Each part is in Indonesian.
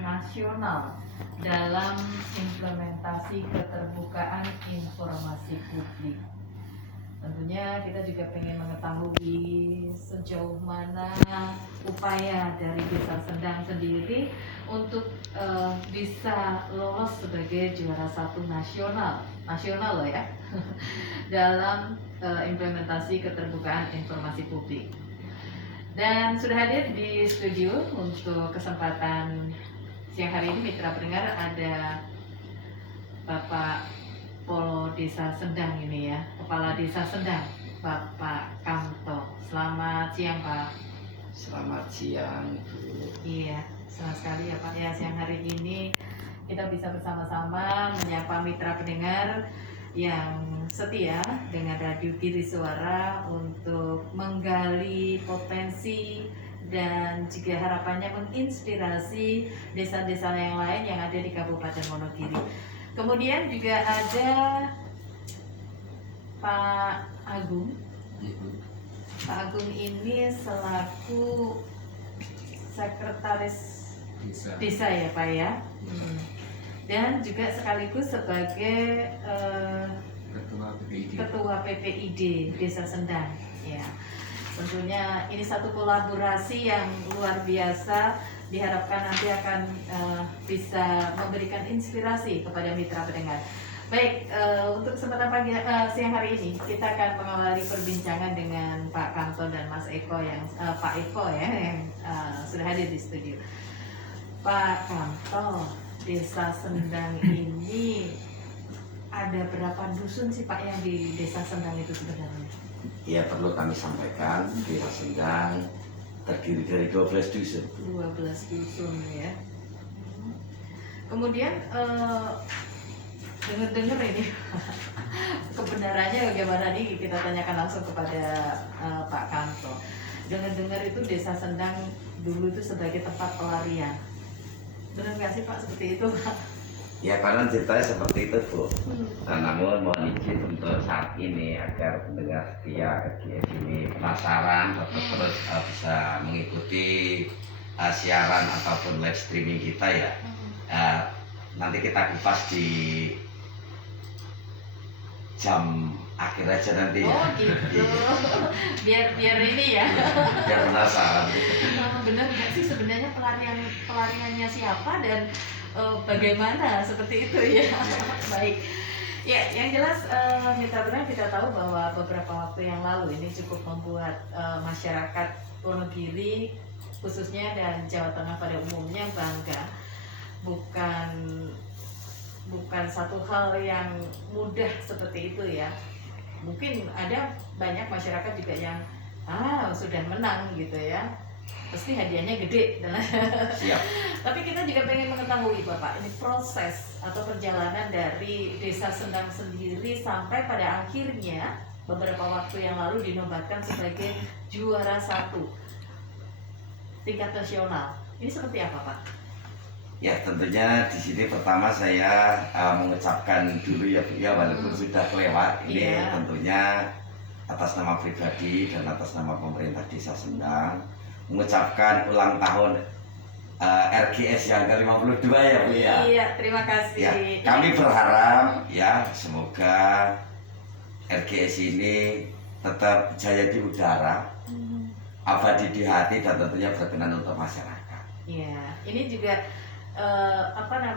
nasional dalam implementasi keterbukaan informasi publik. Tentunya kita juga pengen mengetahui sejauh mana upaya dari Desa Sendang sendiri untuk bisa lolos sebagai juara 1 nasional loh ya dalam implementasi keterbukaan informasi publik. Dan sudah hadir di studio untuk kesempatan siang hari ini mitra pendengar ada Bapak Polo Desa Sendang ini ya, Kepala Desa Sendang, Bapak Kamto. Selamat siang Pak. Selamat siang Bu. Iya, senang sekali ya Pak ya siang hari ini kita bisa bersama-sama menyapa mitra pendengar yang setia dengan Radio Kiri Suara untuk menggali potensi dan juga harapannya menginspirasi desa-desa yang lain yang ada di Kabupaten Wonogiri. Kemudian juga ada Pak Agung. Pak Agung ini selaku sekretaris desa ya Pak ya. Dan juga sekaligus sebagai ketua PPID Desa Sendang ya. Tentunya ini satu kolaborasi yang luar biasa, diharapkan nanti akan bisa memberikan inspirasi kepada mitra pendengar. Baik, untuk kesempatan pagi siang hari ini kita akan mengawali perbincangan dengan Pak Kamto dan Mas Eko yang Pak Eko ya yang sudah hadir di studio. Pak Kamto, Desa Sendang ini ada berapa dusun sih Pak yang di Desa Sendang itu sebenarnya? Ya, perlu kami sampaikan, Desa Sendang terdiri dari 12 dusun. 12 dusun ya. Kemudian dengar-dengar ini kebenarannya bagaimana nih kita tanyakan langsung kepada Pak Kamto. Dengar-dengar itu Desa Sendang dulu itu sebagai tempat pelarian. Benar nggak sih Pak seperti itu Pak? Ya, karena ceritanya seperti itu Bu. Nah, namun mohon izin untuk saat ini agar pendengar setia RGS ini penasaran atau terus bisa mengikuti siaran ataupun live streaming kita ya. Nanti kita kupas di jam akhir aja nanti ya. Oh gitu. biar ini ya. Biar penasaran. Benar nggak sih sebenarnya pelariannya siapa dan bagaimana seperti itu ya. Baik. Ya, yang jelas mitra pendengar kita tahu bahwa beberapa waktu yang lalu ini cukup membuat masyarakat Wonogiri khususnya dan Jawa Tengah pada umumnya bangga. Bukan satu hal yang mudah seperti itu ya. Mungkin ada banyak masyarakat juga yang sudah menang gitu ya. Pasti hadiahnya gede. Siap. Tapi kita juga pengen mengetahui Bapak, ini proses atau perjalanan dari Desa Sendang sendiri sampai pada akhirnya beberapa waktu yang lalu dinobatkan sebagai juara 1 tingkat nasional. Ini seperti apa Pak? Ya, tentunya di sini pertama saya mengucapkan dulu ya Bu ya, walaupun sudah kelewat. Ini tentunya atas nama pribadi dan atas nama pemerintah Desa Sendang mengucapkan ulang tahun RGS yang ke-52 ya Bu ya. Iya, terima kasih. Ya, kami berharap ya semoga RGS ini tetap jaya di udara, abadi di hati dan tentunya berkenan untuk masyarakat. Iya, ini juga karena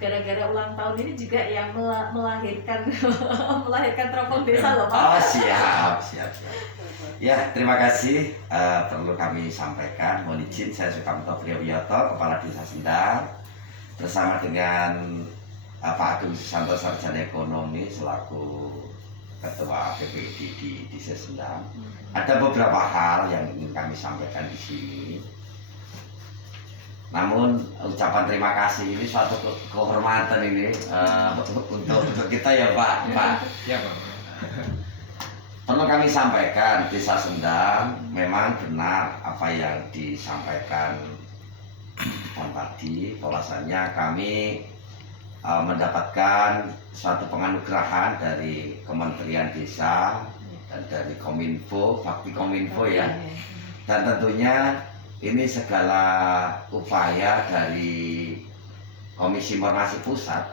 gara-gara ulang tahun ini juga yang melahirkan teropong desa loh Pak. Oh siap. Ya, terima kasih. Perlu kami sampaikan, mohon izin saya Sukamto Priyowiyoto, Kepala Desa Sendang, bersama dengan Pak Agung Susanto, Sarjana Ekonomi selaku Ketua PPID di Desa Sendang. Ada beberapa hal yang ingin kami sampaikan di sini. Namun ucapan terima kasih ini suatu kehormatan ini untuk kita ya Pak. Ya Pak. Perlu kami sampaikan, Desa Sendang memang benar apa yang disampaikan tadi, bahwasannya kami mendapatkan suatu penganugerahan dari Kementerian Desa dan dari Kominfo, Bakti Kominfo ya. Dan tentunya ini segala upaya dari Komisi Informasi Pusat,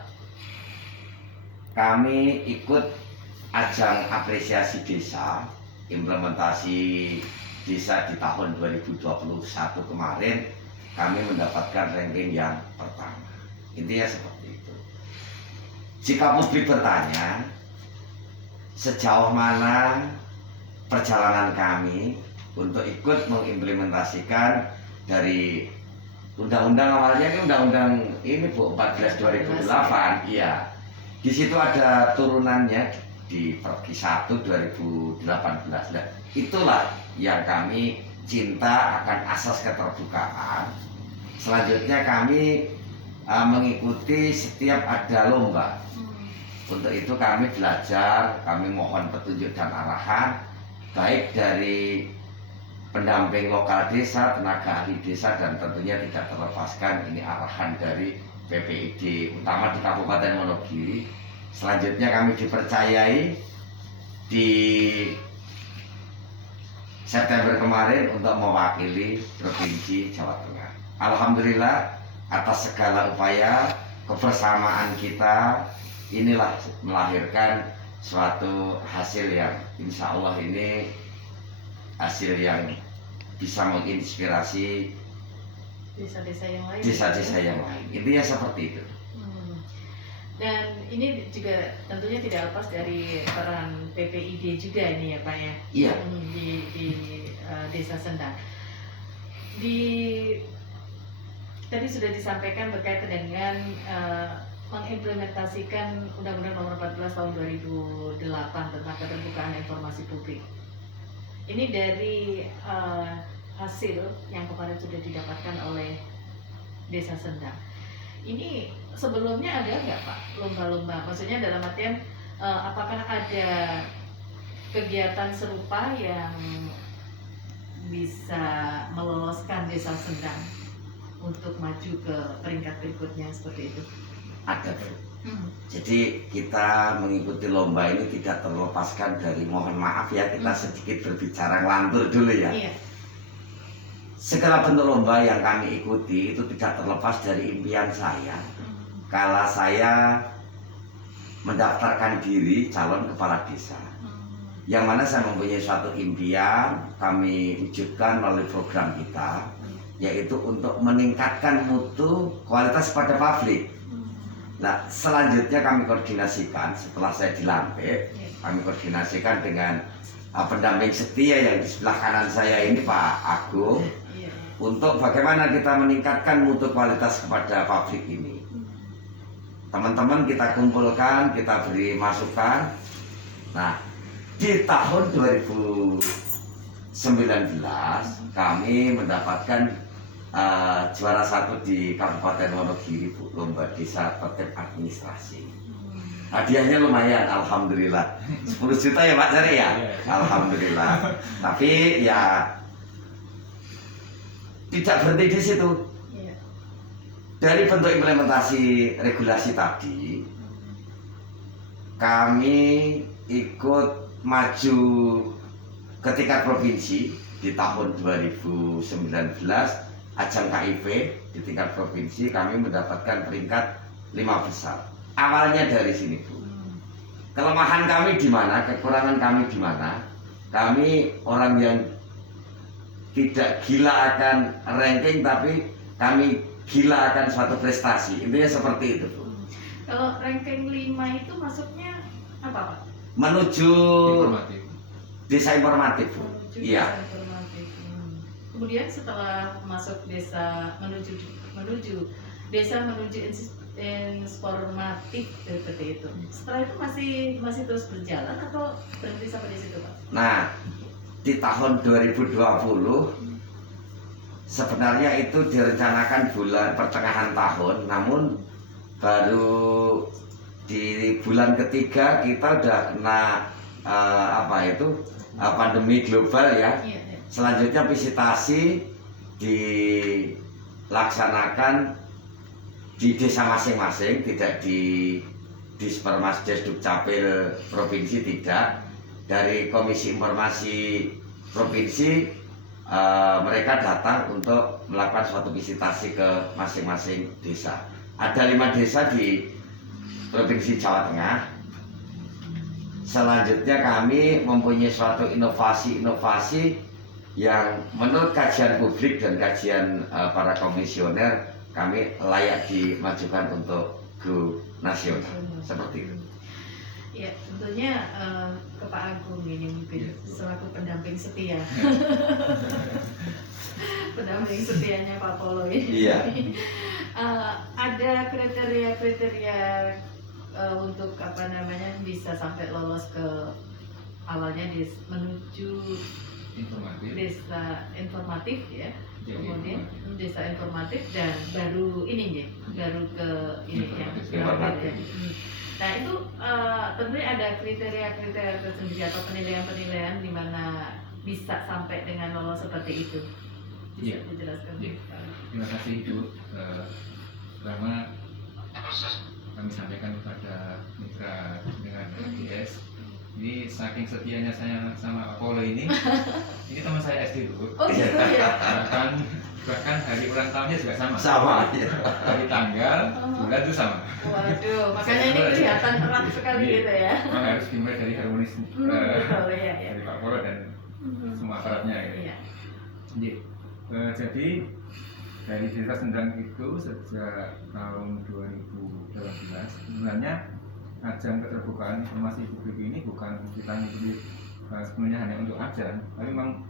kami ikut ajang apresiasi desa, implementasi desa di tahun 2021 kemarin, kami mendapatkan ranking yang pertama. Intinya seperti itu. Jika publik bertanya, sejauh mana perjalanan kami untuk ikut mengimplementasikan dari undang-undang, awalnya ini undang-undang ini Bu 14 2008, iya. Di situ ada turunannya di Pergi 1 2018. Nah, itulah yang kami cinta akan asas keterbukaan. Selanjutnya kami mengikuti setiap ada lomba. Untuk itu kami belajar, kami mohon petunjuk dan arahan baik dari pendamping lokal desa, tenaga ahli desa, dan tentunya tidak terlepaskan ini arahan dari PPID utama di Kabupaten Wonogiri. Selanjutnya kami dipercayai di September kemarin untuk mewakili Provinsi Jawa Tengah. Alhamdulillah atas segala upaya kebersamaan kita, inilah melahirkan suatu hasil yang insya Allah ini hasil yang bisa menginspirasi desa-desa yang lain. Intinya seperti itu. Dan ini juga tentunya tidak lepas dari peran PPID juga ini ya Pak ya. Iya. Di Desa Sendang. Tadi sudah disampaikan berkaitan dengan mengimplementasikan Undang-Undang Nomor 14 Tahun 2008 tentang keterbukaan informasi publik. Ini dari hasil yang kemarin sudah didapatkan oleh Desa Sendang. Ini sebelumnya ada nggak Pak lomba-lomba? Maksudnya dalam artian apakah ada kegiatan serupa yang bisa meloloskan Desa Sendang untuk maju ke peringkat berikutnya seperti itu? Ada. Jadi kita mengikuti lomba ini tidak terlepaskan dari, mohon maaf ya, kita sedikit berbicara ngelantur dulu ya. Iya. Segala bentuk lomba yang kami ikuti itu tidak terlepas dari impian saya. Kala saya mendaftarkan diri calon kepala desa, yang mana saya mempunyai suatu impian, kami wujudkan melalui program kita, yaitu untuk meningkatkan mutu kualitas pada publik. Nah, selanjutnya kami koordinasikan setelah saya dilantik, kami koordinasikan dengan pendamping setia yang di sebelah kanan saya ini, Pak Agung, untuk bagaimana kita meningkatkan mutu kualitas kepada publik ini. Teman-teman kita kumpulkan, kita beri masukan. Nah, di tahun 2019 kami mendapatkan juara 1 di Kabupaten Wonogiri, Bu, lomba desa tertib administrasi. Hadiahnya lumayan, alhamdulillah. 10 juta ya Pak Cari ya? Alhamdulillah. Tapi ya tidak berhenti di situ. Dari bentuk implementasi regulasi tadi, kami ikut maju ke tingkat provinsi di tahun 2019, ajang KIP di tingkat provinsi kami mendapatkan peringkat 5 besar. Awalnya dari sini, Bu. Kelemahan kami di mana, kekurangan kami di mana? Kami orang yang tidak gila akan ranking, tapi kami gila akan suatu prestasi. Intinya seperti itu, Bu. Kalau ranking 5 itu maksudnya apa, Pak? Menuju informatif. Desa informatif, Bu. Iya. Kemudian setelah masuk desa menuju desa menuju informatif seperti itu. Setelah itu masih terus berjalan atau berhenti sampai di situ, Pak? Nah, di tahun 2020 sebenarnya itu direncanakan bulan pertengahan tahun, namun baru di bulan ketiga kita udah kena pandemi global ya. Selanjutnya visitasi dilaksanakan di desa masing-masing, tidak di Dispermasdes Dukcapil provinsi, tidak. Dari Komisi Informasi Provinsi mereka datang untuk melakukan suatu visitasi ke masing-masing desa. Ada 5 desa di Provinsi Jawa Tengah. Selanjutnya kami mempunyai suatu inovasi-inovasi yang menurut kajian publik dan kajian para komisioner kami layak dimajukan untuk go nasional seperti itu. Ya, tentunya ke Pak Agung ini mungkin selaku pendamping setia. Pendamping setianya Pak Polo ini. Iya. Ada kriteria-kriteria untuk apa namanya bisa sampai lolos ke awalnya menuju desa informatif ya, kemudian desa informatif dan baru ini ya, baru ke ini yang informatif. Nah itu tentunya ada kriteria-kriteria tersendiri atau penilaian-penilaian di mana bisa sampai dengan lolos seperti itu. Bisa dijelaskan? Terima kasih Ibu. Pertama kami sampaikan kepada mitra dengan RGS. Ini saking setianya saya sama Apollo ini teman saya SD dulu. Oh gitu ya. Bahkan hari ulang tahunnya juga sama. Sama. Hari tanggal, bulan itu sama. Waduh, makanya ini kelihatan erat sekali gitu ya. Memang harus dimulai dari harmonis Betul ya. dari Pak Polo dan semua aparatnya gitu. Iya. Jadi dari Desa Sendang itu sejak tahun 2018 sebenarnya ajang keterbukaan informasi publik ini bukan kita ngikuti sebenarnya hanya untuk ajang, tapi memang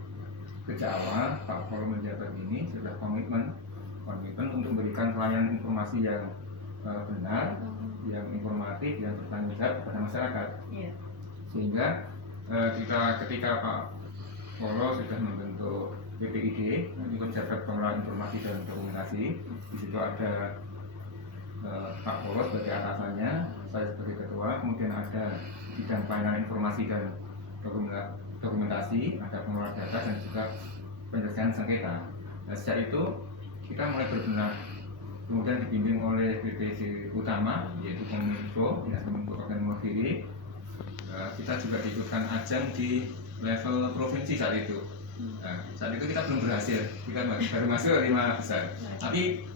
sejak awal Pak Polo menjabat ini sudah komitmen untuk memberikan pelayanan informasi yang benar, yang informatif, yang bertanggung jawab kepada masyarakat. Iya. Sehingga ketika Pak Polo sudah membentuk BPID, Pejabat Pengelola Informasi dan Dokumentasi, di situ ada Pak Polo sebagai atasannya, saya sebagai ketua, kemudian ada bidang pelayanan informasi dan dokumentasi, ada pengelola data dan juga penyelesaian sengketa. Nah, sejak itu kita mulai berbenah, kemudian dibimbing oleh BPC utama yaitu Kominfo, Dinas Kominfo Kabupaten Wonogiri. Kita juga ikutkan ajang di level provinsi saat itu. Nah, saat itu kita belum berhasil, kita baru masuk 5 besar. Tapi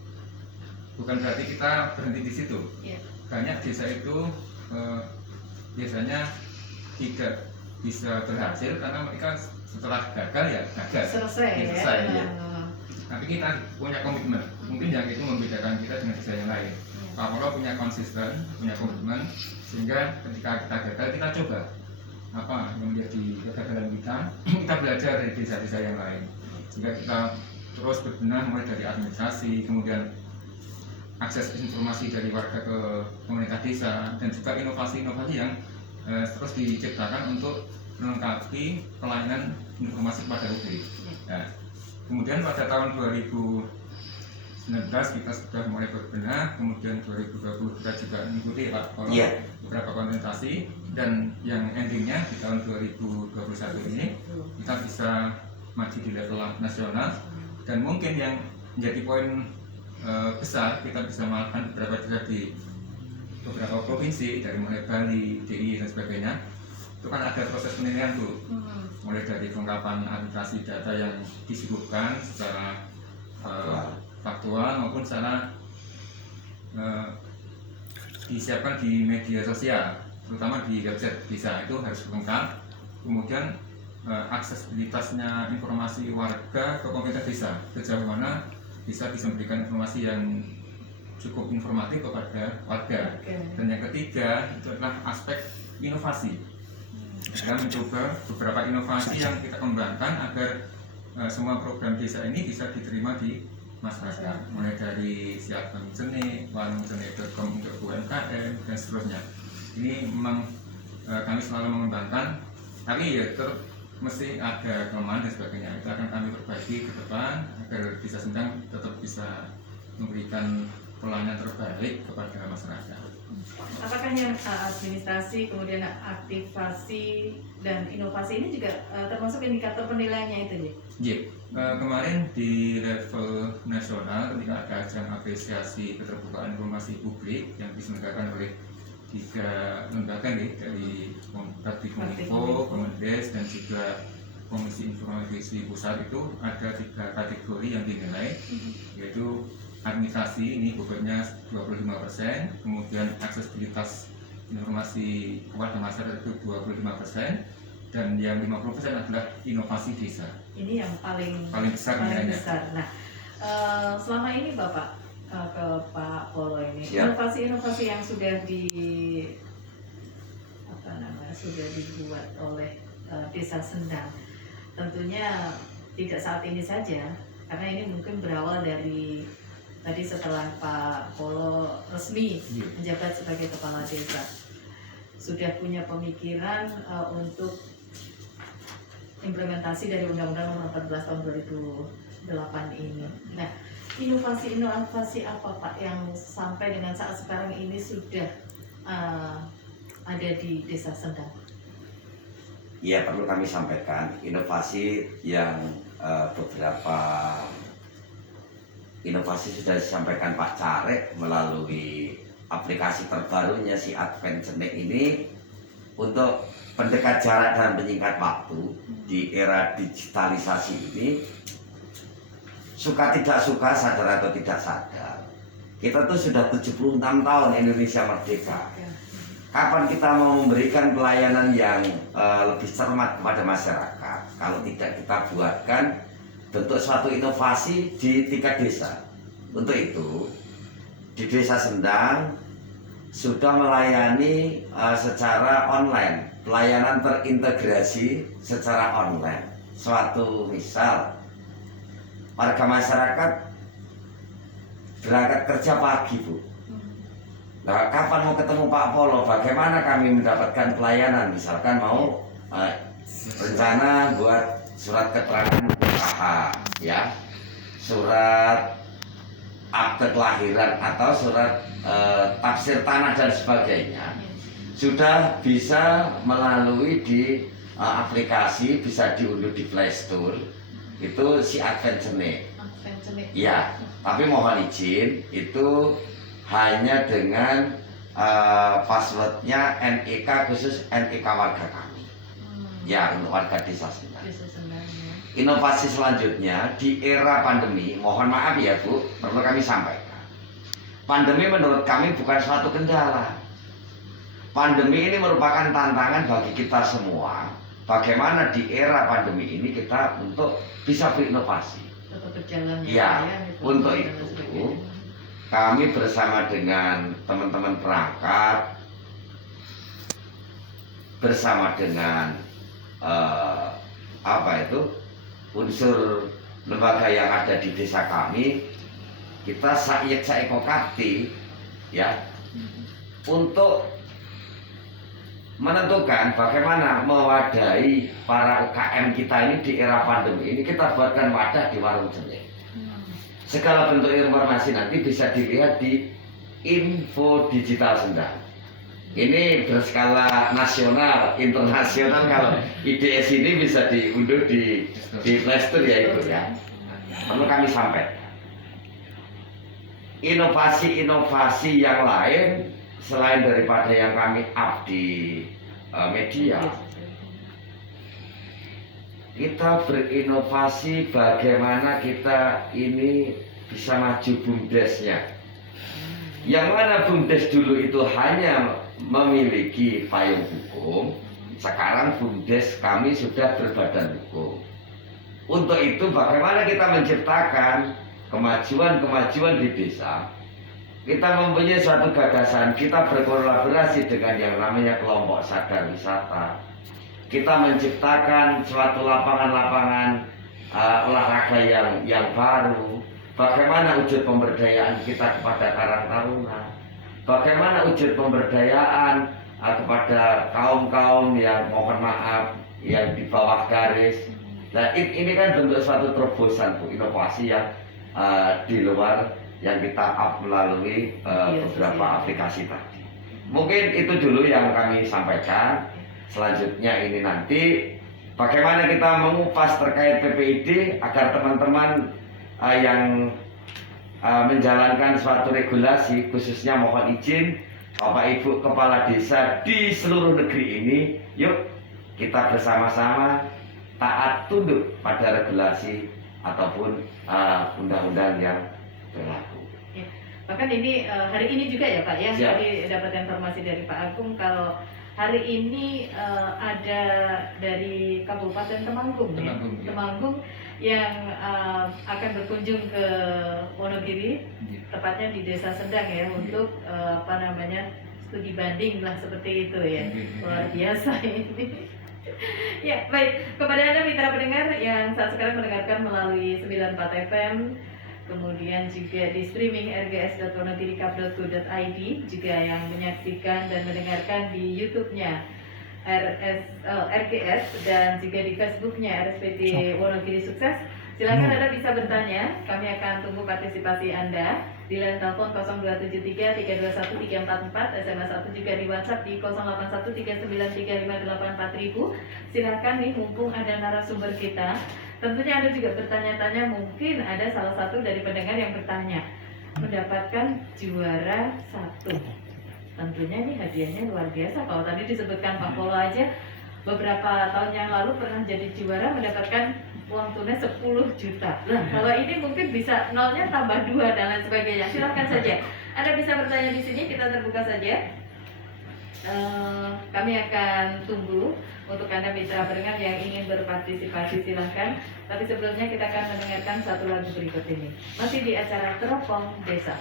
bukan berarti kita berhenti di situ. Banyak desa itu biasanya tidak bisa berhasil karena mereka setelah gagal ya gagal. Selesai ya. Tapi kita punya komitmen. Mungkin yang itu membedakan kita dengan desa yang lain. Pak Polo punya konsisten, punya komitmen, sehingga ketika kita gagal kita coba apa yang menjadi kegagalan kita belajar dari desa-desa yang lain, sehingga kita terus berbenah mulai dari administrasi, kemudian akses informasi dari warga ke komunitas desa, dan juga inovasi-inovasi yang terus diciptakan untuk melengkapi pelayanan informasi kepada publik. Nah, kemudian pada tahun 2019 kita sudah mulai berbenah, kemudian 2020 kita juga mengikuti Pak Polo beberapa konsentrasi, dan yang endingnya di tahun 2021 ini kita bisa maju di level nasional, dan mungkin yang menjadi poin besar kita bisa melakukan beberapa desa di beberapa provinsi dari mulai Bali, DIY dan sebagainya. Itu kan ada proses penilaian tuh, mulai dari kelengkapan administrasi data yang disuguhkan secara faktual maupun secara disiapkan di media sosial, terutama di website desa itu harus lengkap. Kemudian aksesibilitasnya informasi warga ke komunitas desa, sejauh mana bisa memberikan informasi yang cukup informatif kepada warga. Dan yang ketiga itu adalah aspek inovasi. Kita mencoba beberapa inovasi yang kita kembangkan agar semua program desa ini bisa diterima di masyarakat, mulai dari siapkan seni, warungseni.com untuk UMKM dan seterusnya. Ini memang kami selalu mengembangkan, tapi ya mesti ada kelemahan dan sebagainya. Itu akan kami perbaiki ke depan agar Desa Sendang tetap bisa memberikan pelayanan terbaik kepada masyarakat. Apakah yang administrasi, kemudian aktivasi dan inovasi ini juga termasuk indikator penilaiannya itu ya? Iya, kemarin di level nasional ketika ada ajang apresiasi keterbukaan informasi publik yang diselenggarakan oleh 3 lembaga nih, dari Kominfo, Kemendes dan juga Komisi Informasi Pusat itu ada 3 kategori yang dinilai, yaitu administrasi ini bobotnya 25%, kemudian aksesibilitas informasi kepada masyarakat itu 25%, dan yang 50% adalah inovasi desa. Ini yang paling besar paling nilainya. besar. Nah, selama ini Bapak ke Pak Polo ini, Siap. inovasi-inovasi yang sudah sudah dibuat oleh Desa Sendang, tentunya tidak saat ini saja, karena ini mungkin berawal dari tadi setelah Pak Polo resmi menjabat sebagai kepala desa, sudah punya pemikiran untuk implementasi dari Undang-Undang Nomor 14 Tahun 2008 ini. Nah, inovasi-inovasi apa Pak yang sampai dengan saat sekarang ini sudah ada di Desa Sendang? Ya, perlu kami sampaikan inovasi yang beberapa inovasi sudah disampaikan Pak Carek melalui aplikasi terbarunya si Advent Connect ini untuk pendekat jarak dan penyingkat waktu di era digitalisasi ini. Suka tidak suka, sadar atau tidak sadar, kita tuh sudah 76 tahun Indonesia merdeka. Kapan kita mau memberikan pelayanan yang lebih cermat kepada masyarakat kalau tidak kita buatkan bentuk suatu inovasi di tingkat desa? Untuk itu di Desa Sendang sudah melayani secara online, pelayanan terintegrasi secara online. Suatu misal, warga masyarakat berangkat kerja pagi, Bu. Nah, kapan mau ketemu Pak Polo? Bagaimana kami mendapatkan pelayanan? Misalkan mau rencana buat surat keterangan usaha, ya, surat akte kelahiran atau surat tafsir tanah dan sebagainya, sudah bisa melalui di aplikasi, bisa diunduh di Play Store. Itu si Advent Connect. Ya, tapi mohon izin itu hanya dengan passwordnya NIK, khusus NIK warga kami. Ya, untuk warga Desa Sendang. Inovasi selanjutnya di era pandemi, mohon maaf ya Bu, perlu kami sampaikan. Pandemi menurut kami bukan suatu kendala. Pandemi ini merupakan tantangan bagi kita semua. Bagaimana di era pandemi ini kita untuk bisa berinovasi. Tetap berjalan. Ya, untuk itu kami bersama dengan teman-teman perangkat, bersama dengan unsur lembaga yang ada di desa kami, kita saekokakti ya untuk menentukan bagaimana mewadahi para UKM kita ini di era pandemi ini. Kita buatkan wadah di warung Cengek. Segala bentuk informasi nanti bisa dilihat di Info Digital Sendang. Ini berskala nasional, internasional. Kalau IDS ini bisa diunduh di Play Store ya itu ya. Perlu kami sampaikan. Inovasi-inovasi yang lain selain daripada yang kami up di media, kita berinovasi bagaimana kita ini bisa maju BUMDes-nya. Yang mana BUMDes dulu itu hanya memiliki payung hukum, sekarang BUMDes kami sudah berbadan hukum. Untuk itu bagaimana kita menciptakan kemajuan-kemajuan di desa. Kita mempunyai suatu gagasan, kita berkolaborasi dengan yang namanya kelompok sadar wisata. Kita menciptakan suatu lapangan-lapangan olahraga yang baru. Bagaimana wujud pemberdayaan kita kepada Karang Taruna? Bagaimana wujud pemberdayaan kepada kaum-kaum yang mohon maaf yang di bawah garis? Nah, ini kan bentuk suatu terobosan, Bu, inovasi yang di luar yang kita up melalui beberapa aplikasi tadi. Mungkin itu dulu yang kami sampaikan. Selanjutnya ini nanti bagaimana kita mengupas terkait PPID agar teman-teman yang menjalankan suatu regulasi, khususnya mohon izin Bapak Ibu Kepala Desa di seluruh negeri ini, yuk kita bersama-sama taat tunduk pada regulasi ataupun undang-undang yang berlaku. Bahkan ini hari ini juga ya Pak ya, Siap. tadi dapat informasi dari Pak Agung kalau hari ini ada dari Kabupaten Temanggung, ya? Temanggung, ya. Temanggung yang akan berkunjung ke Wonogiri, Iya. tepatnya di Desa Sendang ya, untuk studi banding lah seperti itu ya. Luar biasa ini. Ya, baik. Kepada Anda mitra pendengar yang saat sekarang mendengarkan melalui 94 FM, kemudian juga di streaming rgs.wonogirikap.go.id, juga yang menyaksikan dan mendengarkan di YouTube-nya RGS dan juga di Facebook-nya RSPT Wonogiri Sukses. Silakan Anda bisa bertanya, kami akan tunggu partisipasi Anda di line telepon 0273 321 344, SMS 1 juga di WhatsApp di 081 393 Silakan nih, mumpung ada narasumber kita. Tentunya Anda juga bertanya-tanya, mungkin ada salah satu dari pendengar yang bertanya mendapatkan juara 1. Tentunya ini hadiahnya luar biasa. Kalau tadi disebutkan Pak Polo aja beberapa tahun yang lalu pernah jadi juara mendapatkan uang tunai 10 juta. Nah, kalau ini mungkin bisa nolnya tambah 2 dan lain sebagainya. Silahkan saja. Anda bisa bertanya di sini, kita terbuka saja. Kami akan tunggu untuk Anda mitra pendengar yang ingin berpartisipasi, silahkan. Tapi sebelumnya kita akan mendengarkan satu lagu berikut ini. Masih di acara Teropong Desa.